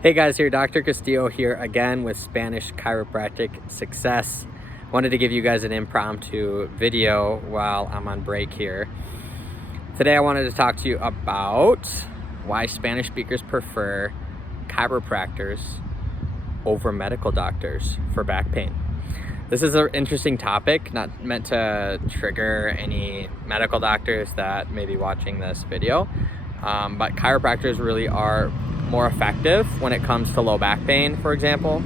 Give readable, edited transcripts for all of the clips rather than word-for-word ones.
Hey guys, here Dr. Castillo here again with Spanish Chiropractic Success. Wanted to give you guys an impromptu video while I'm on break here. Today I wanted to talk to you about why Spanish speakers prefer chiropractors over medical doctors for back pain. This is an interesting topic, not meant to trigger any medical doctors that may be watching this video, but chiropractors really are more effective when it comes to low back pain, for example,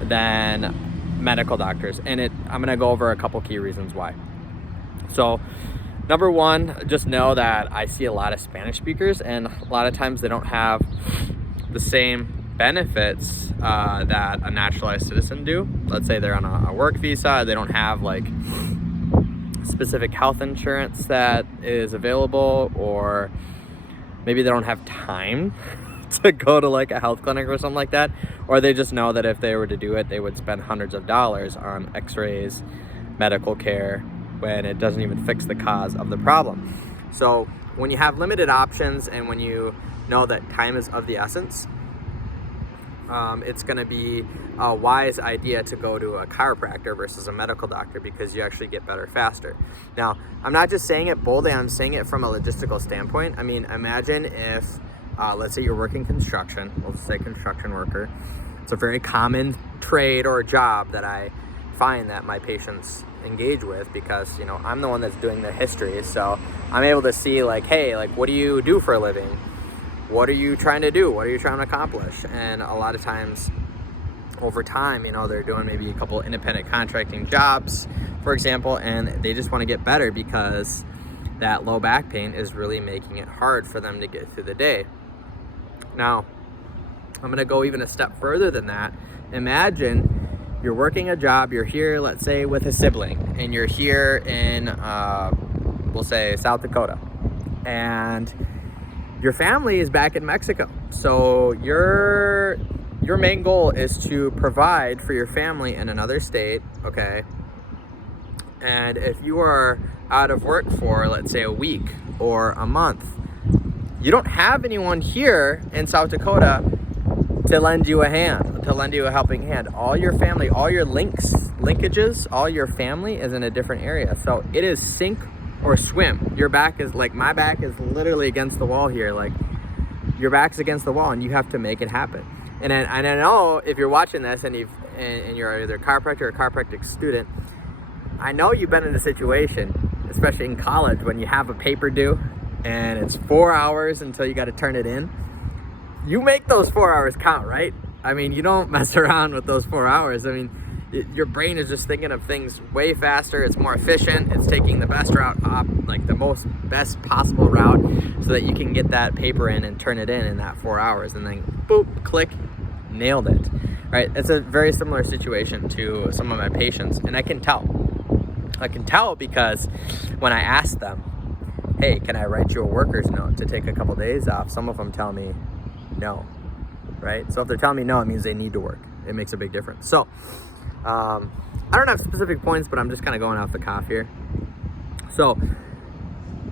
than medical doctors. And I'm gonna go over a couple key reasons why. So number one, just know that I see a lot of Spanish speakers, and a lot of times they don't have the same benefits that a naturalized citizen do. Let's say they're on a work visa, they don't have like specific health insurance that is available, or maybe they don't have time to go to like a health clinic or something like that, or they just know that if they were to do it, they would spend hundreds of dollars on x-rays, medical care, when it doesn't even fix the cause of the problem. So when you have limited options and when you know that time is of the essence, it's going to be a wise idea to go to a chiropractor versus a medical doctor, because you actually get better faster. Now, I'm not just saying it boldly, I'm saying it from a logistical standpoint. I mean, imagine if let's say you're working construction, we'll just say construction worker. It's a very common trade or job that I find that my patients engage with, because, you know, I'm the one that's doing the history. So I'm able to see like, hey, like, what do you do for a living? What are you trying to do? What are you trying to accomplish? And a lot of times over time, you know, they're doing maybe a couple independent contracting jobs, for example, and they just want to get better because that low back pain is really making it hard for them to get through the day. Now, I'm going to go even a step further than that. Imagine you're working a job, you're here, let's say, with a sibling, and you're here in, we'll say, South Dakota, and your family is back in Mexico. So your main goal is to provide for your family in another state, okay? And if you are out of work for, let's say, a week or a month, you don't have anyone here in South Dakota to lend you a hand, to lend you a helping hand. All your family, all your linkages, all your family is in a different area. So it is sink or swim. Your back is like, my back is literally against the wall here. Like, your back's against the wall and you have to make it happen. And I know if you're watching this and you're either a chiropractor or a chiropractic student, I know you've been in a situation, especially in college, when you have a paper due and it's 4 hours until you got to turn it in. You make those 4 hours count, right? I mean, you don't mess around with those 4 hours. I mean, your brain is just thinking of things way faster. It's more efficient. It's taking the best route, like the best possible route, so that you can get that paper in and turn it in that 4 hours, and then boop, click, nailed it, right? It's a very similar situation to some of my patients, and I can tell because when I ask them, hey, can I write you a worker's note to take a couple days off? Some of them tell me no, right? So if they're telling me no, it means they need to work. It makes a big difference. So I don't have specific points, but I'm just kind of going off the cuff here. So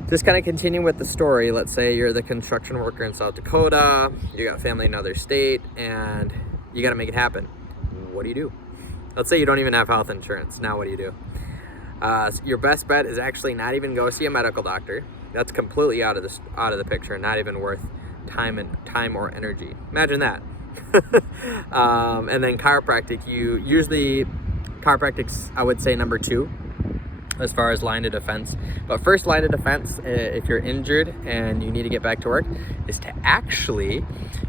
just kind of continue with the story. Let's say you're the construction worker in South Dakota, you got family in another state, and you got to make it happen. What do you do? Let's say you don't even have health insurance. Now what do you do? So your best bet is actually not even go see a medical doctor. That's completely out of the picture, not even worth time or energy. Imagine that. And then chiropractic, chiropractic's, I would say, number 2 as far as line of defense. But first line of defense, if you're injured and you need to get back to work, is to actually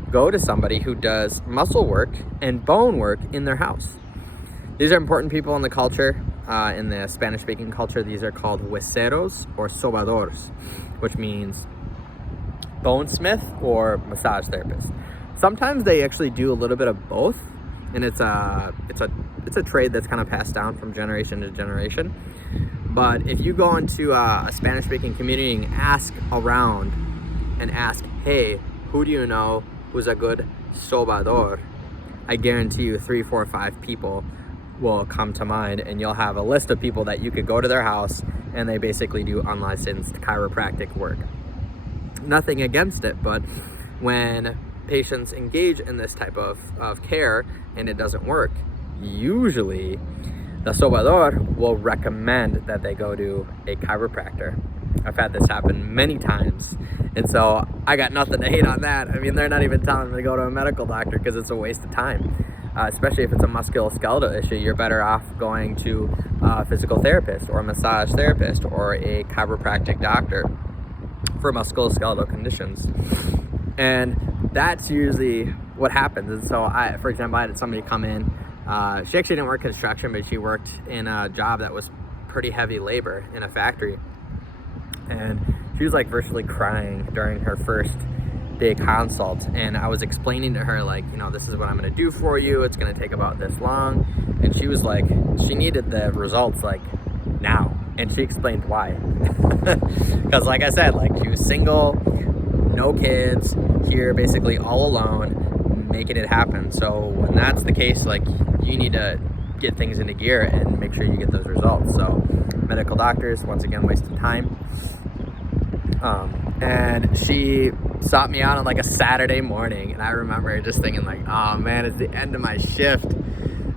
go to somebody who does muscle work and bone work in their house. These are important people in the culture. In the Spanish-speaking culture, these are called hueseros or sobadores, which means bonesmith or massage therapist. Sometimes they actually do a little bit of both, and it's a trade that's kind of passed down from generation to generation. But if you go into a Spanish-speaking community and ask around and ask, hey, who do you know who's a good sobador? I guarantee you 3, 4, 5 people will come to mind, and you'll have a list of people that you could go to their house and they basically do unlicensed chiropractic work. Nothing against it, but when patients engage in this type of care and it doesn't work, usually the sobador will recommend that they go to a chiropractor. I've had this happen many times, and so I got nothing to hate on that. I mean, they're not even telling me to go to a medical doctor because it's a waste of time. Especially if it's a musculoskeletal issue, you're better off going to a physical therapist or a massage therapist or a chiropractic doctor for musculoskeletal conditions. And that's usually what happens. And so for example, I had somebody come in. She actually didn't work construction, but she worked in a job that was pretty heavy labor in a factory. And she was like virtually crying during her first day consult. And I was explaining to her, like, you know, this is what I'm going to do for you. It's going to take about this long. And she was like, she needed the results like now. And she explained why. Because like I said, like, she was single, no kids, here basically all alone, making it happen. So when that's the case, like, you need to get things into gear and make sure you get those results. So medical doctors, once again, waste of time. And she sought me out on like a Saturday morning, and I remember just thinking like, oh man, it's the end of my shift.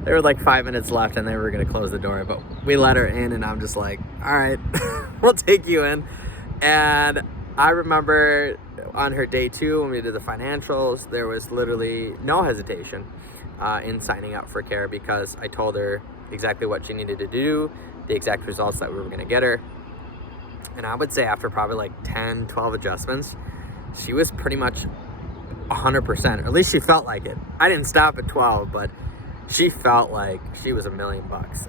There were like 5 minutes left and they were gonna close the door, but we let her in, and I'm just like, all right, we'll take you in. And I remember on her day 2, when we did the financials, there was literally no hesitation in signing up for care, because I told her exactly what she needed to do, the exact results that we were gonna get her. And I would say after probably like 10, 12 adjustments, she was pretty much 100%, or at least she felt like it. I didn't stop at 12, but she felt like she was $1 million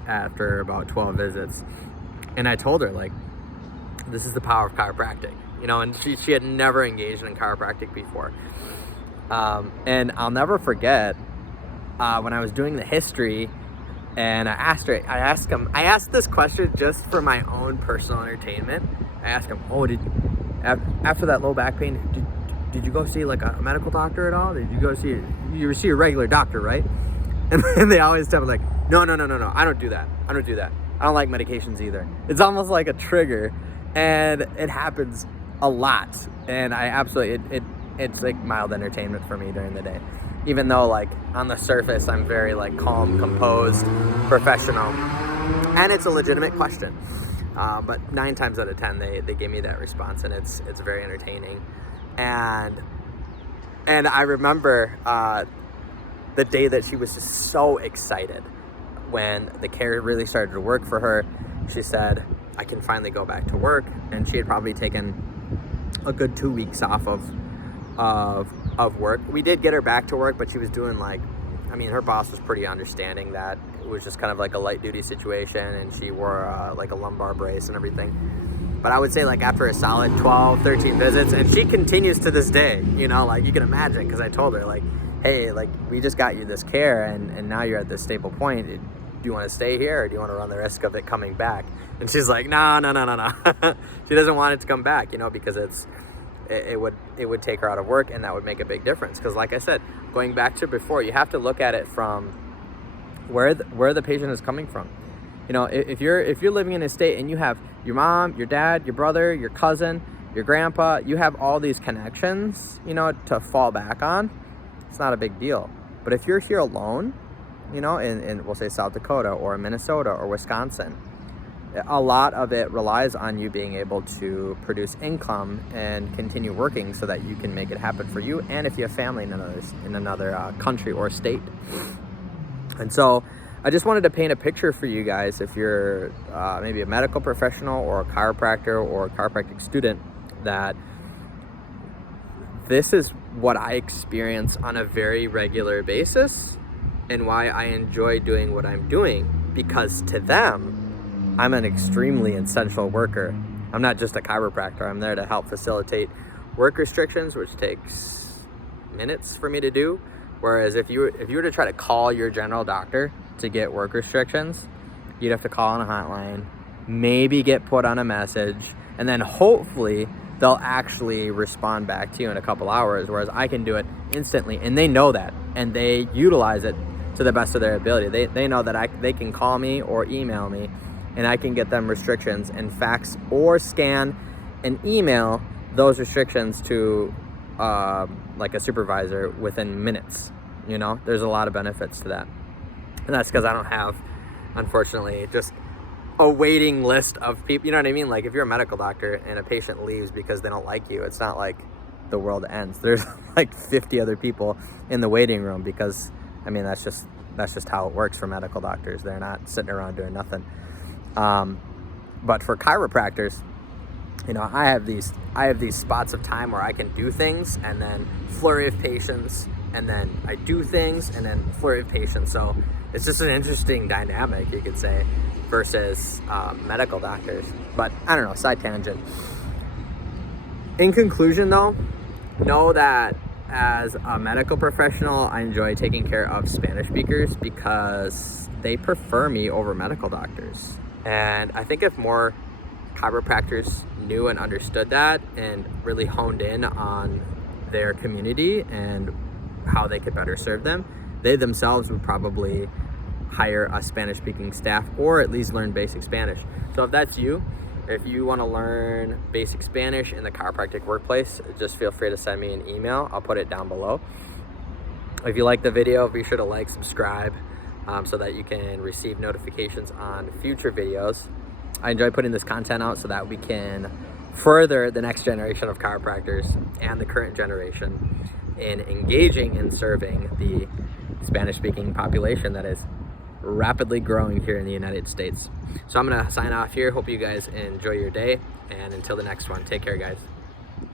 after about 12 visits. And I told her, like, this is the power of chiropractic, you know, and she had never engaged in chiropractic before. And I'll never forget when I was doing the history, and I asked this question just for my own personal entertainment. I asked him, oh, after that low back pain, did you go see like a medical doctor at all? Did you go see a regular doctor, right? And they always tell me like, no, I don't do that. I don't like medications either. It's almost like a trigger, and it happens a lot. And I absolutely, it's like mild entertainment for me during the day. Even though like on the surface, I'm very like calm, composed, professional, and it's a legitimate question. But 9 times out of 10, they give me that response, and it's very entertaining. And I remember the day that she was just so excited when the care really started to work for her. She said, I can finally go back to work. And she had probably taken a good 2 weeks off of work. We did get her back to work, but she was doing like, I mean, her boss was pretty understanding that it was just kind of like a light duty situation, and she wore like a lumbar brace and everything. But I would say like after a solid 12, 13 visits, and she continues to this day, you know, like you can imagine, because I told her like, hey, like we just got you this care, and now you're at this stable point. Do you want to stay here, or do you want to run the risk of it coming back? And she's like, no. She doesn't want it to come back, you know, because it would take her out of work, and that would make a big difference. Because like I said, going back to before, you have to look at it from where the patient is coming from. You know, if you're living in a state and you have your mom, your dad, your brother, your cousin, your grandpa, you have all these connections, you know, to fall back on, it's not a big deal. But if you're here alone, you know, in we'll say South Dakota or Minnesota or Wisconsin, a lot of it relies on you being able to produce income and continue working so that you can make it happen for you, and if you have family in another country or state. And so I just wanted to paint a picture for you guys, if you're maybe a medical professional or a chiropractor or a chiropractic student, that this is what I experience on a very regular basis, and why I enjoy doing what I'm doing, because to them, I'm an extremely essential worker. I'm not just a chiropractor. I'm there to help facilitate work restrictions, which takes minutes for me to do. Whereas if you were to try to call your general doctor to get work restrictions, you'd have to call on a hotline, maybe get put on a message, and then hopefully they'll actually respond back to you in a couple hours. Whereas I can do it instantly, and they know that, and they utilize it to the best of their ability. They know that they can call me or email me, and I can get them restrictions and fax or scan and email those restrictions to like a supervisor within minutes. You know, there's a lot of benefits to that. And that's because I don't have, unfortunately, just a waiting list of people. You know what I mean? Like if you're a medical doctor and a patient leaves because they don't like you, it's not like the world ends. There's like 50 other people in the waiting room because, I mean, that's just how it works for medical doctors. They're not sitting around doing nothing. But for chiropractors, you know, I have these spots of time where I can do things and then flurry of patients, and then I do things and then flurry of patients. So it's just an interesting dynamic, you could say, versus medical doctors. But I don't know, side tangent. In conclusion though, know that as a medical professional, I enjoy taking care of Spanish speakers because they prefer me over medical doctors. And I think if more chiropractors knew and understood that and really honed in on their community and how they could better serve them, they themselves would probably hire a Spanish speaking staff or at least learn basic Spanish. So if that's you, if you want to learn basic Spanish in the chiropractic workplace, just feel free to send me an email. I'll put it down below. If you like the video, be sure to like, subscribe, so that you can receive notifications on future videos. I enjoy putting this content out so that we can further the next generation of chiropractors and the current generation in engaging and serving the Spanish-speaking population that is rapidly growing here in the United States. So I'm gonna sign off here. Hope you guys enjoy your day, and until the next one, take care, guys.